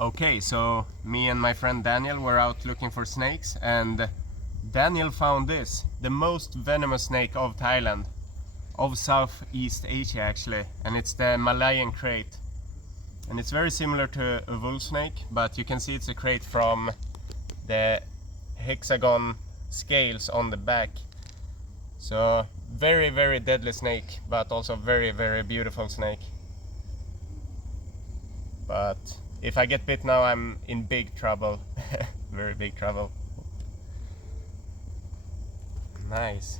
Okay, so me and my friend Daniel were out looking for snakes, and Daniel found this, the most venomous snake of Thailand, of Southeast Asia actually, and it's the Malayan crate. And it's very similar to a bull snake, but you can see it's a crate from the hexagon scales on the back. So very, very deadly snake, but also very, very beautiful snake. But if I get bit now, I'm in big trouble. Very big trouble. Nice.